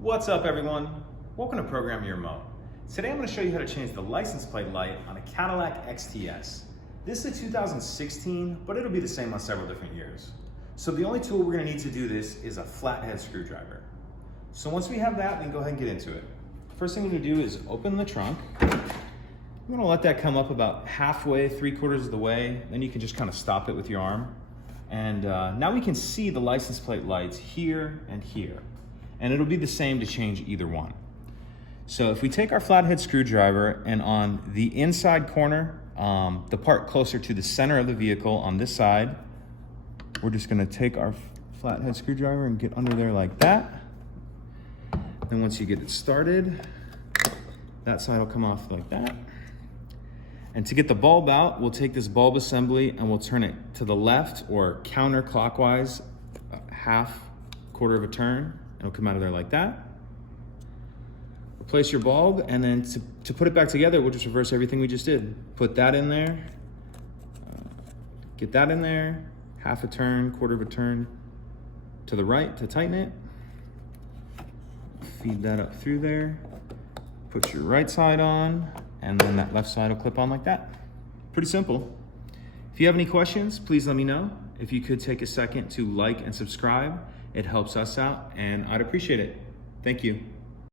What's up, everyone? Welcome to Program Your Mo. Today I'm going to show you how to change the license plate light on a Cadillac XTS. This is a 2016, but it'll be the same on several different years. So the only tool we're going to need to do this is a flathead screwdriver. So once we have that, we can go ahead and get into it. First thing we're going to do is open the trunk. I'm going to let that come up about halfway, 3/4 of the way. Then you can just kind of stop it with your arm. And now we can see the license plate lights here and here. And it'll be the same to change either one. So if we take our flathead screwdriver and on the inside corner, the part closer to the center of the vehicle on this side, we're just gonna take our flathead screwdriver and get under there like that. Then once you get it started, that side will come off like that. And to get the bulb out, we'll take this bulb assembly and we'll turn it to the left or counterclockwise, quarter of a turn. It'll come out of there like that. Replace your bulb, and then to put it back together, we'll just reverse everything we just did. Put that in there, get that in there, half a turn, quarter of a turn to the right to tighten it. Feed that up through there. Put your right side on, and then that left side will clip on like that. Pretty simple. If you have any questions, please let me know. If you could take a second to like and subscribe, it helps us out and I'd appreciate it. Thank you.